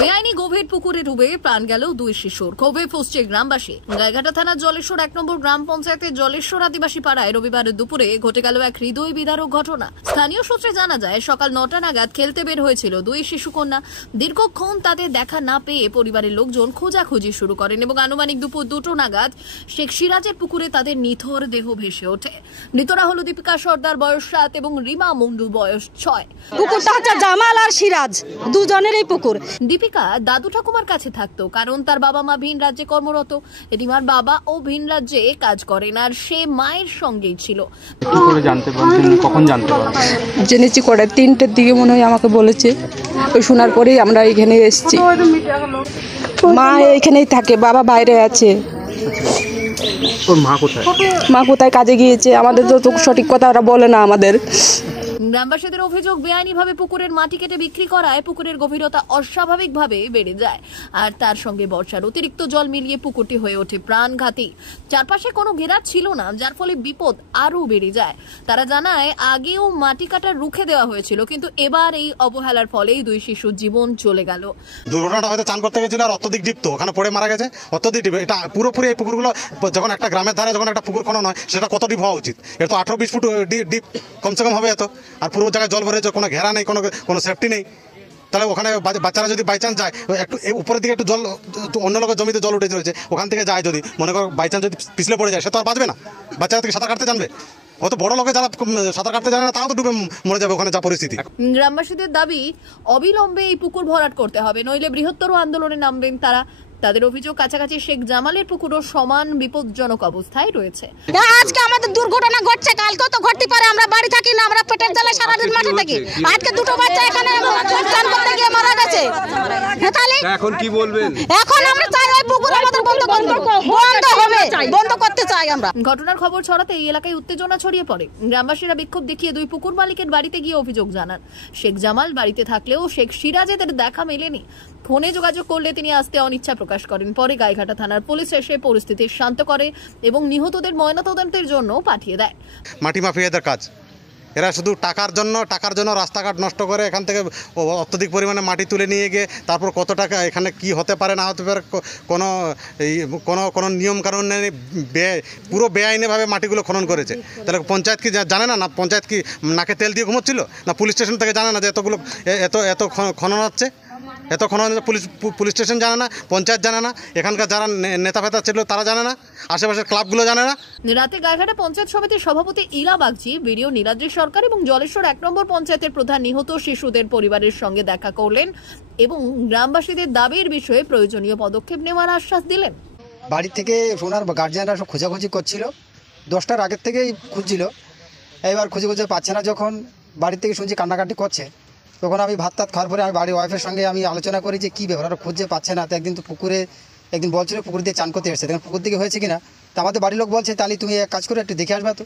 বেআইনি গভীর পুকুরে ডুবে প্রাণ গেল দুই শিশুর। ক্ষোভে ফুঁসছে গ্রামবাসী। গাইঘাটা থানার জলেশ্বর ১ নম্বর গ্রাম পঞ্চায়েতের জলেশ্বর আদিবাসী পাড়ায় রবিবার দুপুরে ঘটে গেল এক হৃদয় বিদারক ঘটনা। স্থানীয় সূত্রে জানা যায়, সকাল ৯টা নাগাদ খেলতে বের হয়েছিল দুই শিশুকন্যা। দীর্ঘক্ষণ তাদের দেখা না পেয়ে পরিবারের লোকজন খোঁজাখুঁজি শুরু করেন এবং আনুমানিক দুপুর ২টো নাগাদ শেখ সিরাজের পুকুরে তাদের নিথর দেহ ভেসে ওঠে। মৃতরা হল দীপিকা সর্দার বয়স ৭ এবং রিমা মুন্ডু বয়স ৬। পুকুরটা হচ্ছে জামাল আর সিরাজ দুজনেরই পুকুর। দীপিকা দাদু ঠাকুমার কাছে থাকতো, কারণ তার বাবা মা ভিন রাজ্যে কর্মরত। রিমার বাবা ও ভিন রাজ্যে কাজ করেন আর সে মায়ের সঙ্গেই ছিল। কখন জানতে পারলেন? জেনেছি করে ৩টের দিকে মনে হয় আমাকে বলেছে। ওই শোনার পরেই আমরা এখানে এসেছি। মা এখানেই থাকে, বাবা বাইরে আছে। ওর মা কোথায়? মা কোথায় কাজে গিয়েছে, আমাদের তো সঠিক কথা ওরা বলে না আমাদের। গ্রামবাসীদের অভিযোগ, বেআইনিভাবে পুকুরের মাটি কেটে বিক্রি করায় পুকুরের গভীরতা অস্বাভাবিকভাবে বেড়ে যায় আর তার সঙ্গে বর্ষার অতিরিক্ত জল মিলিয়ে পুকুরটি হয়ে ওঠে প্রাণঘাতী। চারপাশে কোনো ঘেরার ছিল না, যার ফলে বিপদ আরও বেড়ে যায়। তারা জানায়, আগেও মাটি কাটা রুখে দেওয়া হয়েছিল, কিন্তু এবার এই অবহেলার ফলেই দুই শিশুর জীবন চলে গেল। দুর্ঘটনাটা হয়তো চান করতে গেছিল আর অত্যধিক ডিপ, তো ওখানে পড়ে মারা গেছে। অত্যধিক ডিপ, এটা পুরোপুরি এই পুকুরগুলো যখন একটা গ্রামের ধারে যখন একটা পুকুর খনন হয়, সেটা কত ডিপ হওয়া উচিত? এটা তো ১৮-২০ ফুট ডিপ কমসে কম হবে এত। আর পুরো জায়গায় জল ভরেছে, কোনো ঘেরা নেই, কোনো সেফটি নেই। তাহলে ওখানে বাচ্চারা যদি বাই চান্স যায়, একটু উপরের দিকে একটু জল, অন্য লোকের জমিতে জল উঠে চলেছে, ওখান থেকে যায় যদি মনে করো বাই চান্স যদি পিছলে পড়ে যায়, সে তো আর বাঁচবে না। বাচ্চারা থেকে সাঁতার কাটতে জানবে, অত বড় লোকে যারা সাঁতার কাটতে জানে না তাও তো ডুবে মরে যাবে ওখানে যা পরিস্থিতি। গ্রামবাসীদের দাবি, অবিলম্বে এই পুকুর ভরাট করতে হবে, নইলে বৃহত্তর আন্দোলনে নামবেন তারা। তাদের অভিযোগ, কাছাকাছি শেখ জামালের পুকুরও সমান বিপজ্জনক অবস্থায় রয়েছে। আজকে আমাদের দুর্ঘটনা ঘটছে, কালকেও তো ঘটতে পারে। আমরা বাড়ি থাকি না, আমরা পেটের জ্বালায় সারাদিন মাঠে থাকি। আজকে দুটো বাচ্চা এখানে স্নান করতে গিয়ে মারা গেছে। তাহলে এখন কি বলবেন? এখন আমরা চাই ওই পুকুর আমাদের বন্ধ করতে চাই আমরা। ঘটনার খবর ছড়াতে এই এলাকায় উত্তেজনা ছড়িয়ে পড়ে। গ্রামবাসীরা বিক্ষোভ দেখিয়ে দুই পুকুর মালিকের বাড়িতে গিয়ে অভিযোগ জানান। শেখ জামাল বাড়িতে থাকলেও শেখ সিরাজের দেখা মেলেনি। ফোনে যোগাযোগ করলে তিনি আসতে অনিচ্ছা প্রকাশ করেন। পরে গাইঘাটা থানার পুলিশ এসে পরিস্থিতি শান্ত করে এবং নিহতদের ময়নাতদন্তের জন্য পাঠিয়ে দেয়। মাটি মাফিয়াদের কাজ, এরা শুধু টাকার জন্য রাস্তাঘাট নষ্ট করে এখান থেকে অত্যধিক পরিমাণে মাটি তুলে নিয়ে গিয়ে তারপর কত টাকা এখানে কি হতে পারে না হতে পারে কোনো নিয়মকানুন নেই, পুরো বেআইনিভাবে মাটিগুলো খনন করেছে। তাহলে পঞ্চায়েত কি জানে না? পঞ্চায়েত কি নাকে তেল দিয়ে ঘুমোচ্ছিল? না পুলিশ স্টেশন থেকে জানে না যে এত খনন হচ্ছে? এত খনন পুলিশ স্টেশন জানে না, পঞ্চায়েত জানে না, এখানকার যারা নেতা ফেতা ছিল তারা জানে না, আশেপাশের ক্লাবগুলো জানে না। রাতে গাইঘাটা পঞ্চায়েত সমিতির সভাপতি ইলা বাগচি, বিডিও নীলাদ্রি সরকার এবং জলেশ্বর ১ নম্বর পঞ্চায়েতের প্রধান নিহত শিশুদের পরিবারের সঙ্গে দেখা করলেন এবং গ্রামবাসীদের দাবির বিষয়ে প্রয়োজনীয় পদক্ষেপ নেওয়ার আশ্বাস দিলেন। বাড়ি থেকে ওনার গার্জিয়ানরা সব খোঁজাখুঁজি করছিল, 10টার আগের থেকেই খুঁজছিল। এবার খুঁজে পাচ্ছে না, যখন বাড়ি থেকে শুনছি কান্নাকাটি করছে, তখন আমি ভাত খাওয়ার পরে আমি বাড়ির ওয়াইফের সঙ্গে আমি আলোচনা করি যে কী ব্যাপার, ওরা খুঁজে পাচ্ছে না। তো একদিন বলছিল পুকুর দিয়ে চান করতে এসেছে, দেখুন পুকুর দিকে হয়েছে কিনা। তো আমাদের বাড়ির লোক বলছে, তাহলে তুমি এক কাজ করে একটু দেখে আসবা। তো